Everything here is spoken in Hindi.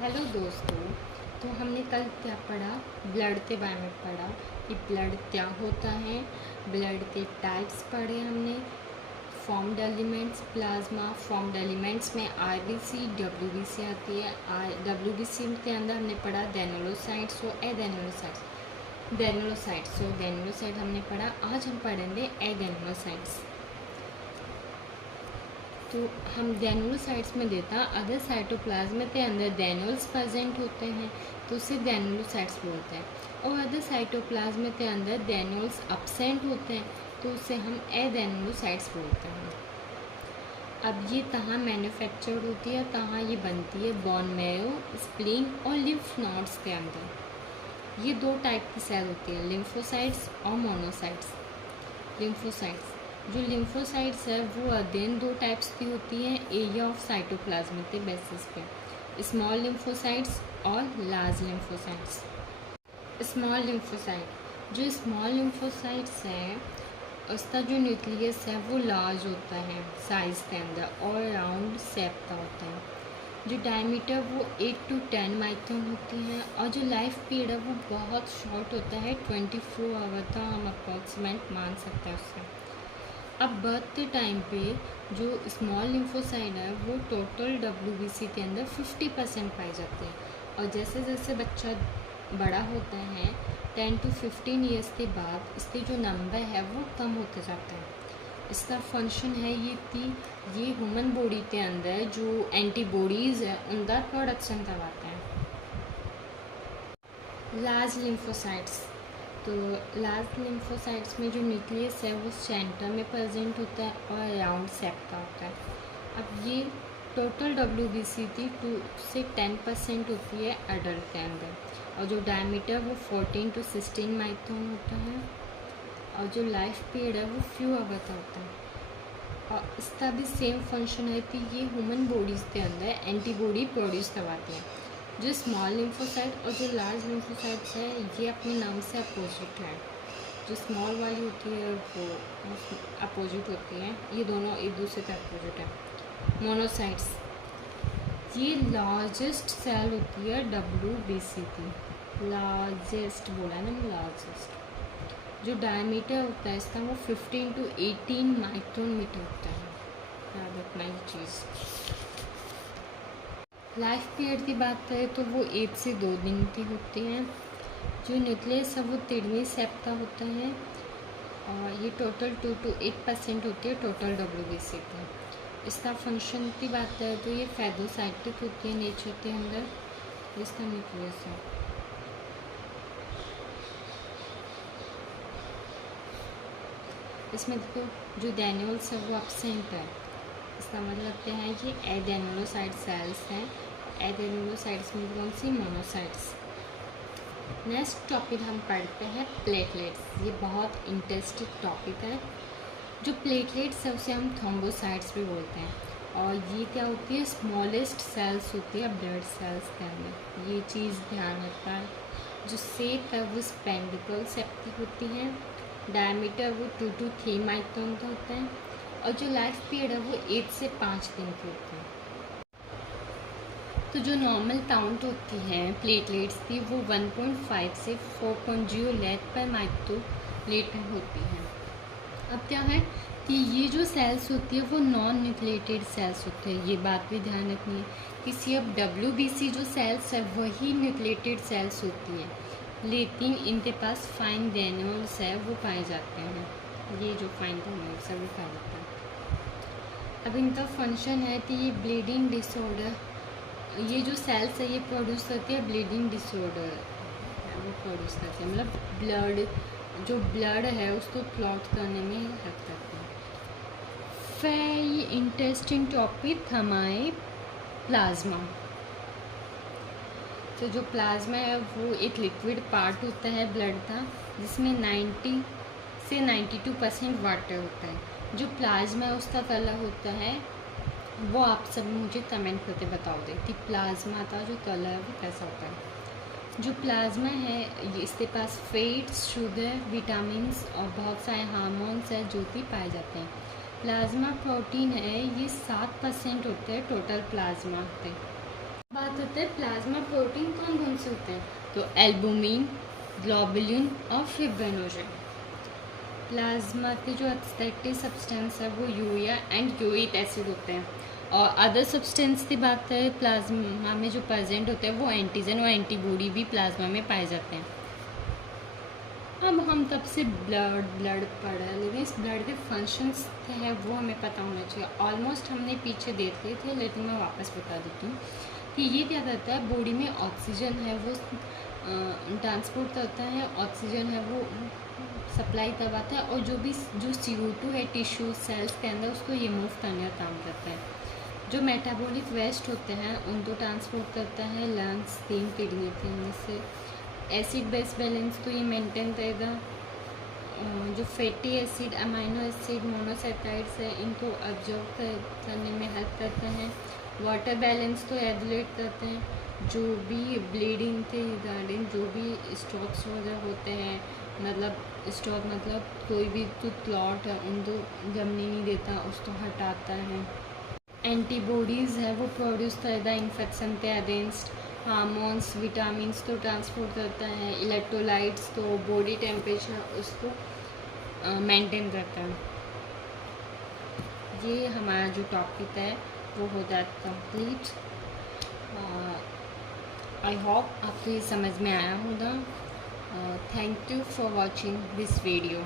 हेलो दोस्तों। तो हमने कल क्या पढ़ा? ब्लड के बारे में पढ़ा कि ब्लड क्या होता है। ब्लड के टाइप्स पढ़े हमने। Formed elements, plasma. Formed elements में आरबीसी, डब्ल्यूबीसी आती है। डब्ल्यूबीसी के अंदर हमने पढ़ा ग्रेनुलोसाइट्स और एग्रेनुलोसाइट्स। ग्रेनुलोसाइट हमने पढ़ा। आज हम पढ़ेंगे एग्रेनुलोसाइट्स। तो हम ग्रेनुलोसाइट्स में देता, अगर साइटोप्लाज्म के अंदर ग्रेनुल्स प्रेजेंट होते हैं तो उसे ग्रेनुलोसाइट्स बोलते हैं, और अगर साइटोप्लाज्म के अंदर ग्रेनुल्स एब्सेंट होते हैं तो उसे हम एग्रेनुलोसाइट्स बोलते हैं। अब ये कहाँ मैन्युफैक्चर्ड होती है, कहाँ ये बनती है? बोन मैरो, स्प्लीन और लिम्फ नोड्स के अंदर। ये दो टाइप की सेल होती है, लिम्फोसाइट्स और मोनोसाइट्स। लिम्फोसाइट्स, जो लिम्फोसाइट्स है वो अगेन दो टाइप्स की होती हैं एरिया ऑफ साइटोप्लाज्म के बेसिस पे, स्मॉल लिम्फोसाइट्स और लार्ज लिम्फोसाइट्स। स्मॉल लिम्फोसाइट, जो स्मॉल लिम्फोसाइट्स है उसका जो न्यूक्लियस है वो लार्ज होता है साइज के अंदर और राउंड शेप का होता है। जो डायमीटर वो 8 to 10 माइक्रोन होती है, और जो लाइफ पीरियड है वो बहुत शॉर्ट होता है, 24 आवर का हम अप्रॉक्सीमेट मान सकते हैं उससे। अब बर्थ के टाइम पे जो स्मॉल लिम्फोसाइट है वो टोटल डब्ल्यूबीसी के अंदर 50% पाई जाती है, और जैसे जैसे बच्चा बड़ा होता है 10 to 15 ईयर्स के बाद इसके जो नंबर है वो कम होते जाते हैं। इसका फंक्शन है ये कि ये ह्यूमन बॉडी के अंदर जो एंटीबॉडीज़ है उनका प्रोडक्शन करवाते हैं। लार्ज लिम्फोसाइट्स, तो लार्ज लिम्फोसाइट्स में जो न्यूक्लियस है वो सेंटर में प्रेजेंट होता है और राउंड शेप का होता है। अब ये टोटल डब्ल्यूबीसी थी 2 से 10% होती है एडल्ट के अंदर, और जो डायमीटर वो 14 to 16 माइक्रोन होता है, और जो लाइफ पीरियड है वो फ्यू आवर का होता है। और इसका भी सेम फंक्शन है कि ये ह्यूमन बॉडीज़ के अंदर एंटीबॉडी प्रोड्यूस करवाती है। जो स्मॉल लिम्फोसाइट और जो लार्ज लिम्फोसाइट्स है ये अपने नाम से अपोजिट है। जो स्मॉल वाली होती है वो अपोजिट होती है, ये दोनों एक दूसरे के अपोजिट है। मोनोसाइट्स, ये लार्जेस्ट सेल होती है डब्ल्यूबीसी की। लार्जेस्ट बोला ना, लार्जेस्ट। जो डायमीटर होता है इसका वो 15 to 18 माइक्रोन मीटर होता है। याद रखना ये चीज़। लाइफ पीरियड की बात करें तो वो 1 से 2 दिन की होती हैं। जो न्यूक्लियस है वो तिरछी शेप का होता है, और ये टोटल 2 to 8% होती है टोटल डब्ल्यूबीसी की। इसका फंक्शन की बात करें तो ये फैगोसाइटिक होती है नेचर के अंदर, जिसका न्यूक्लियस है। इसमें देखो जो ग्रेन्यूल्स है वो एब्सेंट है, इसका मतलब क्या है कि एग्रेनुलोसाइट सेल्स हैं। एग्रेनुलोसाइट्स में कौन सी? मोनोसाइट्स। नेक्स्ट टॉपिक हम पढ़ते हैं प्लेटलेट्स। ये बहुत इंटरेस्टिंग टॉपिक है। जो प्लेटलेट्स है उसे हम थ्रोम्बोसाइट्स भी बोलते हैं, और ये क्या होती है? स्मॉलेस्ट सेल्स होती है ब्लड सेल्स के अंदर। ये चीज़ ध्यान रखना है। जो शेप है वो स्पेंडिकल शेप की होती है। डायमीटर वो 2 to 3 माइक्रोन का होता है, और जो लाइफ पीरियड है वो 1 से 5 दिन की होती है। तो जो नॉर्मल काउंट होती है प्लेटलेट्स की वो 1.5 से 4.0 लैख पर माइक्रोलीटर होती है। अब क्या है कि ये जो सेल्स होती है वो नॉन न्यूक्लिएटेड सेल्स होते हैं, ये बात भी ध्यान रखनी है कि सिर्फ डब्ल्यूबीसी जो सेल्स है वही न्यूक्लिएटेड सेल्स होती है, लेकिन इनके पास फाइन ग्रेन्यूल्स है वो पाए जाते हैं। ये जो फाइन ग्रेन्यूल्स है वो पाए जाते हैं। अब इनका फंक्शन है कि ये ब्लीडिंग डिसऑर्डर, ये जो सेल्स है ये प्रोड्यूस करती है ब्लीडिंग डिसऑर्डर, वो प्रोड्यूस करती है, मतलब ब्लड, जो ब्लड है उसको क्लॉट करने में हेल्प करती है। फिर इंटरेस्टिंग टॉपिक हमारे प्लाज्मा। तो जो प्लाज्मा है वो एक लिक्विड पार्ट होता है ब्लड का, जिसमें 90 से 92% वाटर होता है। जो प्लाज्मा है उसका कलर होता है, वो आप सब मुझे कमेंट करके बताओ दे कि प्लाज्मा का जो कलर है वो कैसा होता है। जो प्लाज्मा है ये इसके पास फैट्स, शुगर, विटामिन्स और बहुत सारे हार्मोन्स हैं जो कि पाए जाते हैं। प्लाज्मा प्रोटीन है ये 7% होते हैं टोटल प्लाज्मा पे। बात होता है प्लाज्मा प्रोटीन कौन कौन से होते हैं, तो एल्बुमिन, ग्लोबुलिन और फिब्रिनोजन। प्लाज्मा के जो एक्सट्रैक्टिव सब्सटेंस है वो यूरिया एंड यूरिक एसिड होते हैं। और अदर सब्सटेंस की बात करें प्लाज्मा में जो प्रेजेंट होते हैं वो एंटीजन और एंटीबॉडी भी प्लाज्मा में पाए जाते हैं। अब हम तब से ब्लड पढ़ रहे हैं, लेकिन इस ब्लड के फंक्शंस हैं वो हमें पता होना चाहिए। ऑलमोस्ट हमने पीछे देख लिए थे, लेकिन मैं वापस बता देती हूँ कि ये क्या करता है, बॉडी में ऑक्सीजन है वो ट्रांसपोर्ट करता है, ऑक्सीजन है वो सप्लाई करवाता है, और जो CO2 है टिश्यू सेल्स के अंदर उसको रिमूव करने का काम करता है। जो मेटाबॉलिक वेस्ट होते हैं उनको ट्रांसपोर्ट करता है लंग्स, तीन किडनी थे इनमें से। एसिड बेस बैलेंस तो ये मेंटेन करेगा। जो फैटी एसिड, अमाइनो एसिड, मोनोसेटाइड्स है इनको ऑब्जर्व करने में हेल्प करते हैं। वाटर बैलेंस तो रेगुलेट करते हैं। जो भी ब्लीडिंग के रिगार्डिंग जो भी स्ट्रोक्स वगैरह होते हैं, मतलब स्ट्रोक मतलब कोई भी जो क्लॉट है उनको जमने नहीं देता, उसको हटाता है। एंटीबॉडीज़ है वो प्रोड्यूस करता है इन्फेक्शन के अगेंस्ट। हार्मोन्स, विटामिन्स तो ट्रांसपोर्ट करता है। इलेक्ट्रोलाइट्स तो बॉडी टेम्परेचर उसको मेंटेन करता है। ये हमारा जो टॉपिक है वो हो जाता कंप्लीट। आई होप आपको ये समझ में आया होगा। Thank you for watching this video.